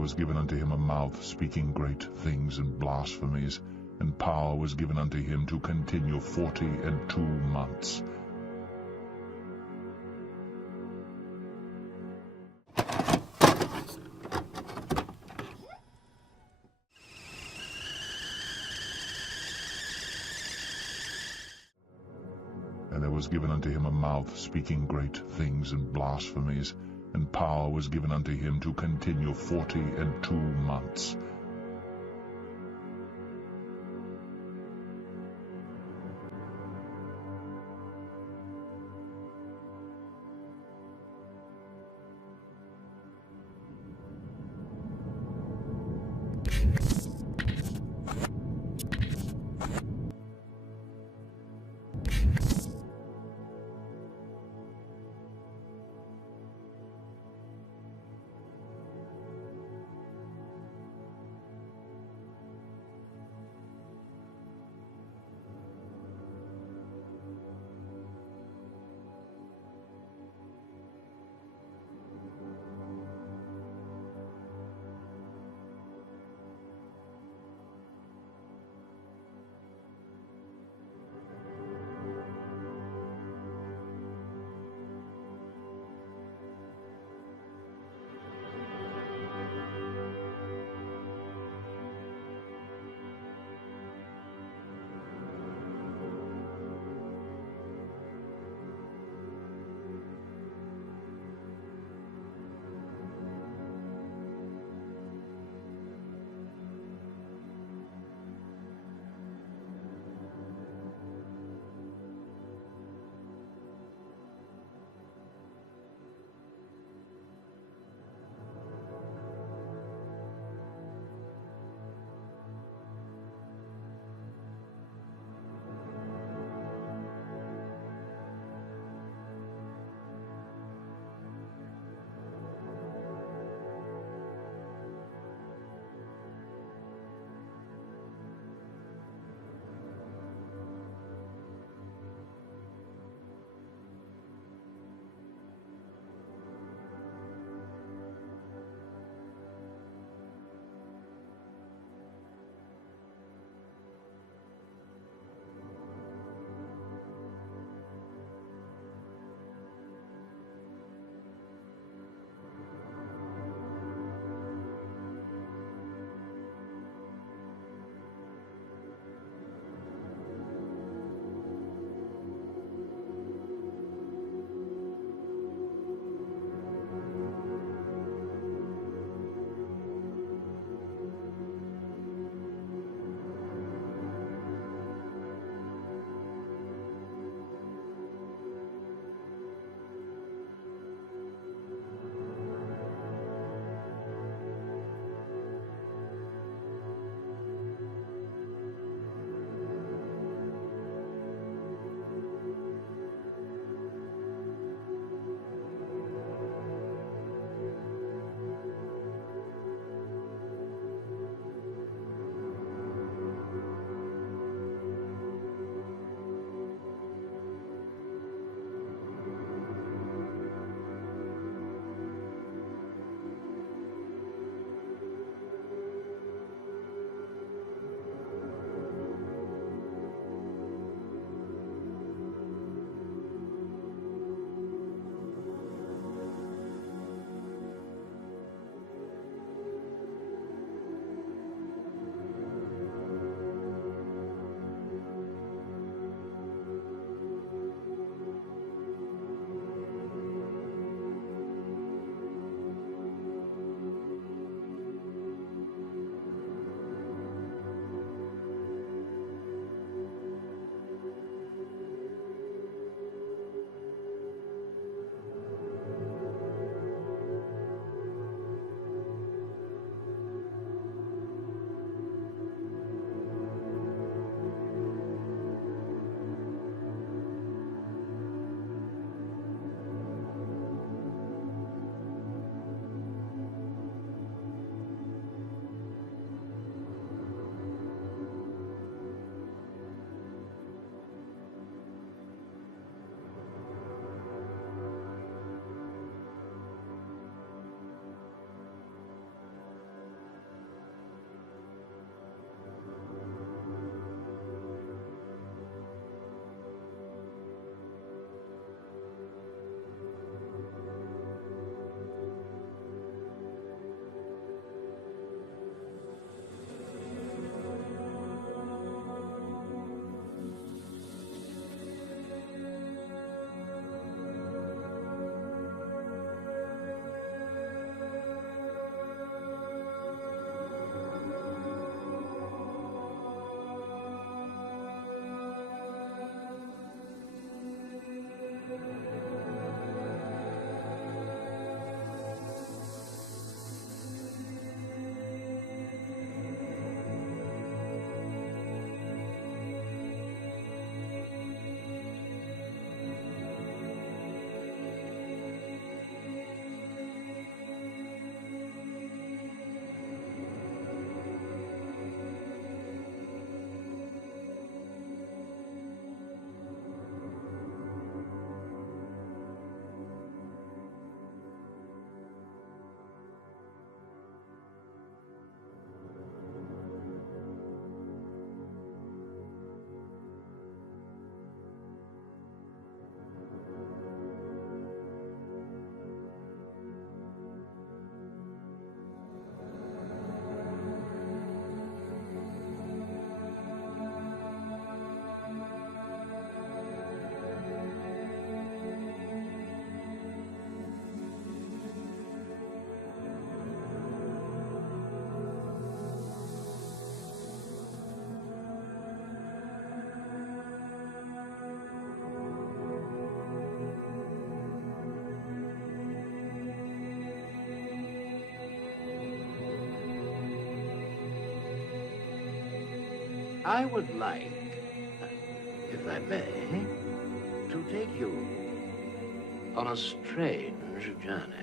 was given unto him a mouth speaking great things and blasphemies, and power was given unto him to continue 42 months. And there was given unto him a mouth speaking great things and blasphemies, and power was given unto him to continue 42 months. I would like, if I may, to take you on a strange journey.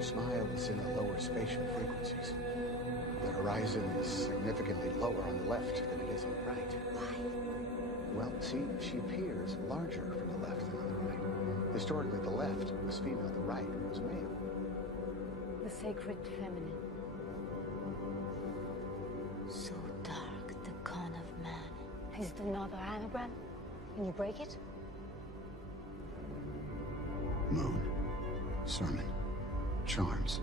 Smile is in the lower spatial frequencies. Better horizon is significantly lower on the left than it is on the right. Why? Well, see, she appears larger from the left than on the right. Historically, the left was female, the right was male. The sacred feminine. So dark, the con of man. Is it another anagram? Can you break it? Moon. Sermon. Charms.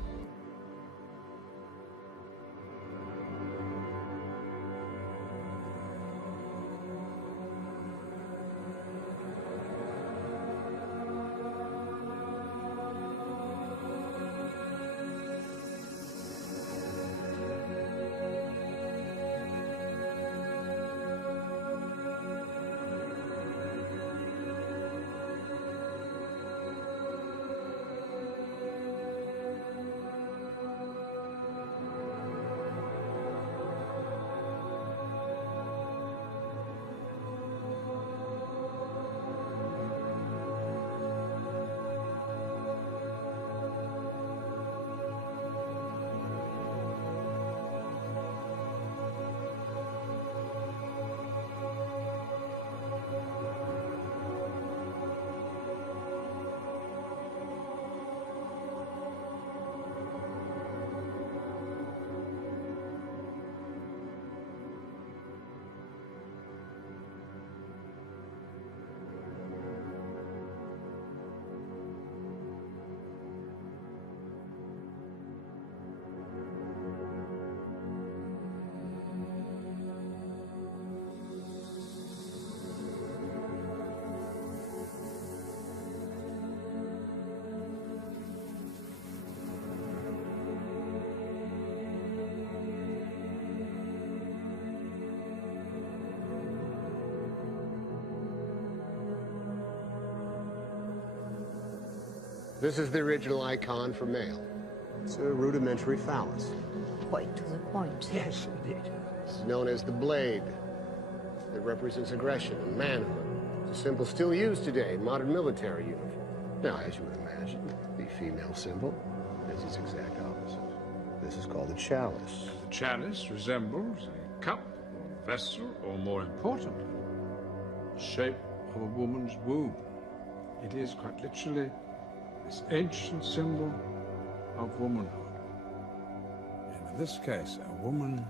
This is the original icon for male. It's a rudimentary phallus. Quite to the point. Yes, indeed. It's known as the blade. It represents aggression and manhood. It's a symbol still used today in modern military uniform. Now, as you would imagine, the female symbol is its exact opposite. This is called a chalice. The chalice resembles a cup or vessel, or more importantly, the shape of a woman's womb. It is quite literally this ancient symbol of womanhood. And in this case, a woman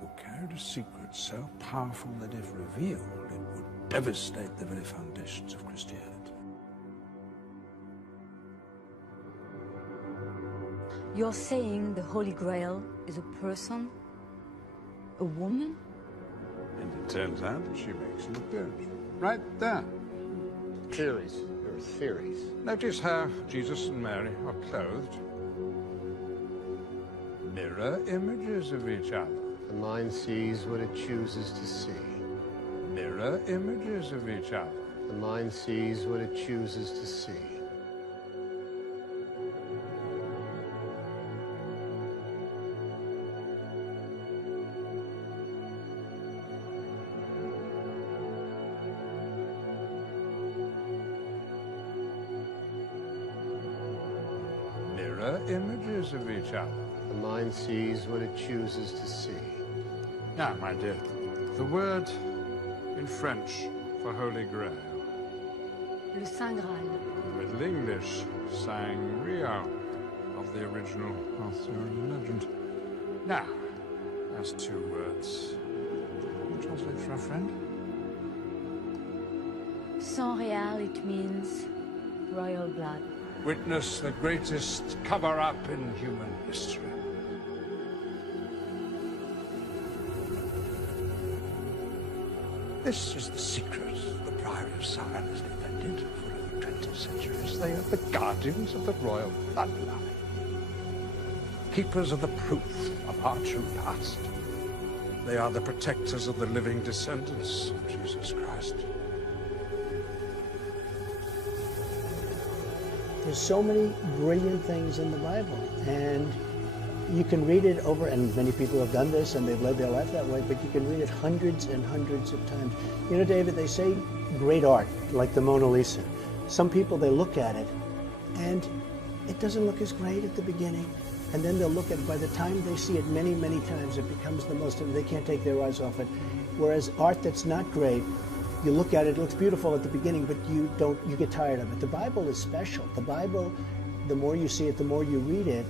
who carried a secret so powerful that if revealed, it would devastate the very foundations of Christianity. You're saying the Holy Grail is a person? A woman? And it turns out that she makes an appearance right there. Theories. There are theories. Notice how Jesus and Mary are clothed. Mirror images of each other. The mind sees what it chooses to see. Mirror images of each other. The mind sees what it chooses to see. Mirror images of each other. The mind sees what it chooses to see. Now, my dear, the word in French for Holy Grail, Le Saint Graal. the Middle English Sangreal of the original Arthurian legend. Now, as two words. Can you translate for our friend? Saint Real, it means royal blood. Witness the greatest cover-up in human history. This is the secret the Priory of Science defended for over 20 centuries. They are the guardians of the royal bloodline. Keepers of the proof of our true past. They are the protectors of the living descendants of Jesus Christ. There's so many brilliant things in the Bible, and you can read it over, and many people have done this and they've led their life that way, but you can read it hundreds and hundreds of times. You know, David, they say great art, like the Mona Lisa. Some people, they look at it and it doesn't look as great at the beginning, and then they'll look at it. By the time they see it many, many times, it becomes the most, they can't take their eyes off it. Whereas art that's not great, you look at it, it looks beautiful at the beginning, but you get tired of it. The Bible is special. The Bible, the more you see it, the more you read it,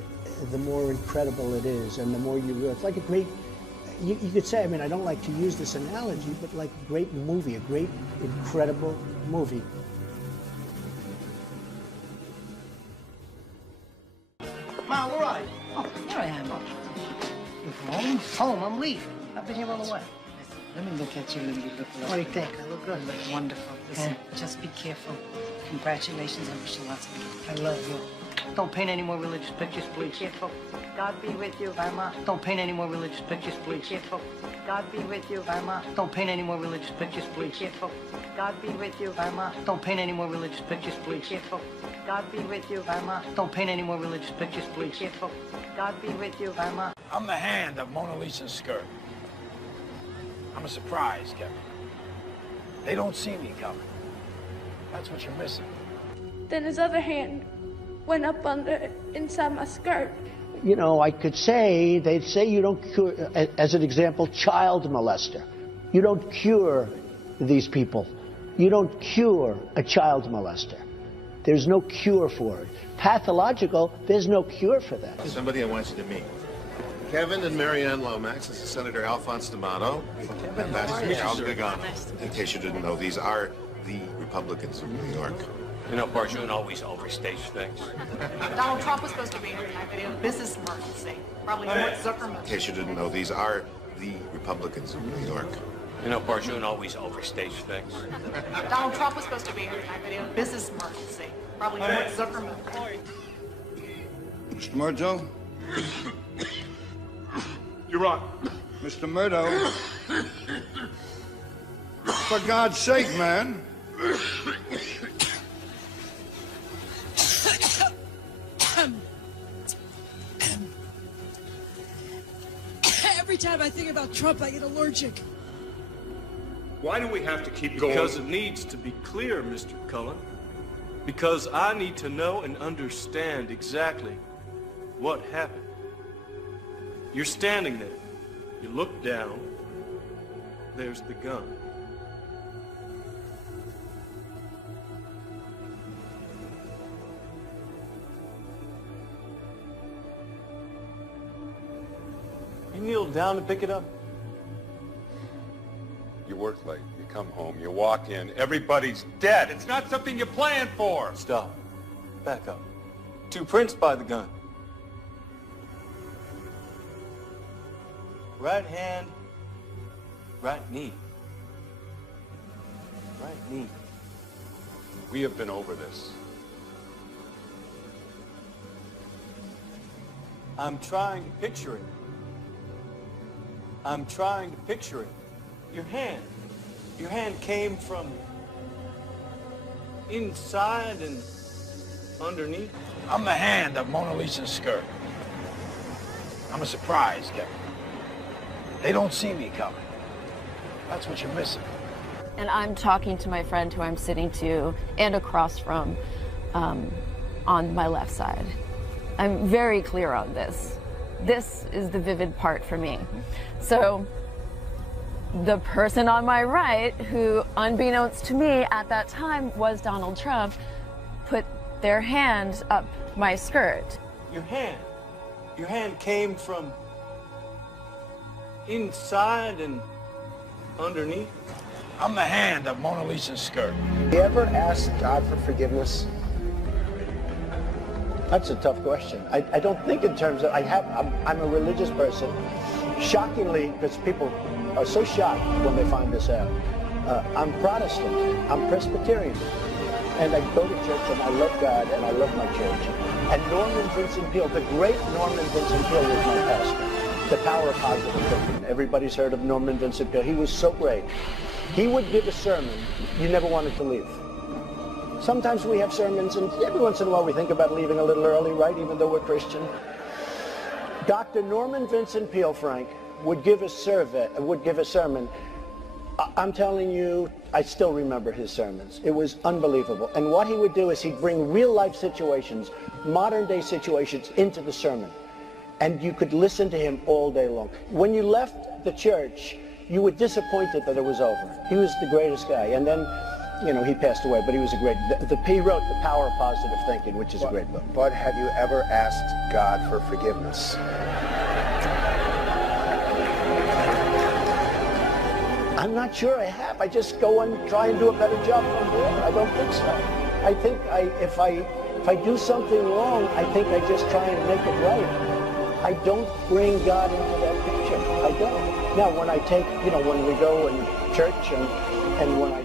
the more incredible it is, and the more you realize. It's like a great, you could say, I mean, I don't like to use this analogy, but like a great movie, a great, incredible movie. Ma, where are you? Oh, here I am. Home? Home, I'm leaving. I've been here all the way. Let me look at you. Let me look. What do you think? I look good. You look wonderful. Listen, just be careful. Congratulations. I wish you lots of luck. I love you. Don't paint any more religious pictures, please. Be careful. God be with you. Irma, don't paint any more religious pictures, please. Be careful. God be with you. Irma, don't paint any more religious pictures, Be please. careful. God be with you. Irma, don't paint any more religious pictures, Be please. careful. God be with you. Irma, don't paint any more religious pictures, Be please. careful. God be with you. Irma, I'm the hand of Mona Lisa's skirt. I'm a surprise, Kevin. They don't see me coming. That's what you're missing. Then his other hand went up inside my skirt. You know, I could say, they'd say you don't cure, as an example, child molester. You don't cure these people. You don't cure a child molester. There's no cure for it. Pathological, there's no cure for that. Somebody I want you to meet. Kevin and Marianne Lomax. This is Senator Alphonse D'Amato. Ambassador Charles Begotten. In case you didn't know, these are the Republicans of New York. You know, Barjoon always overstates things. Donald Trump was supposed to be here tonight, but he had a business emergency. Probably Mark Zuckerman. In case you didn't know, these are the Republicans of New York. You know, Barjoon always overstates things. Donald Trump was supposed to be here tonight, but he had a business emergency. Probably Mark Zuckerman. Mr. Murdo? You're on. Mr. Murdo? For God's sake, man. Every time I think about Trump, I get allergic. Why do we have to keep going? Because it needs to be clear, Mr. Cullen. Because I need to know and understand exactly what happened. You're standing there. You look down. There's the gun. You kneel down to pick it up? You work late, you come home, you walk in, everybody's dead. It's not something you planned for. Stop. Back up. Two prints by the gun. Right hand, right knee. Right knee. We have been over this. I'm trying to picture it. I'm trying to picture it. Your hand came from inside and underneath. I'm the hand of Mona Lisa's skirt. I'm a surprise, Kevin. They don't see me coming. That's what you're missing. And I'm talking to my friend who I'm sitting to and across from on my left side. I'm very clear on this. This is the vivid part for me. So the person on my right, who unbeknownst to me at that time was Donald Trump, put their hand up my skirt. Your hand came from inside and underneath. I'm the hand of Mona Lisa's skirt. You ever ask God for forgiveness? That's a tough question. I don't think in terms of, I'm a religious person. Shockingly, because people are so shocked when they find this out. I'm Protestant, I'm Presbyterian, and I go to church and I love God and I love my church. And Norman Vincent Peale, the great Norman Vincent Peale was my pastor. The power of positive thinking. Everybody's heard of Norman Vincent Peale. He was so great. He would give a sermon you never wanted to leave. Sometimes we have sermons, and every once in a while we think about leaving a little early, right, even though we're Christian. Dr. Norman Vincent Peale, Frank, would give a sermon. I'm telling you, I still remember his sermons. It was unbelievable. And what he would do is he'd bring real-life situations, modern-day situations, into the sermon. and you could listen to him all day long. When you left the church, you were disappointed that it was over. He was the greatest guy, and then, you know, he passed away, but he was a great, he wrote The Power of Positive Thinking, which is a great book. But have you ever asked God for forgiveness? I'm not sure I have. I just go and try and do a better job from there. I don't think so. I think if I do something wrong, I think I just try and make it right. I don't bring God into that picture. I don't. Now, when I take, you know, when we go in church and when I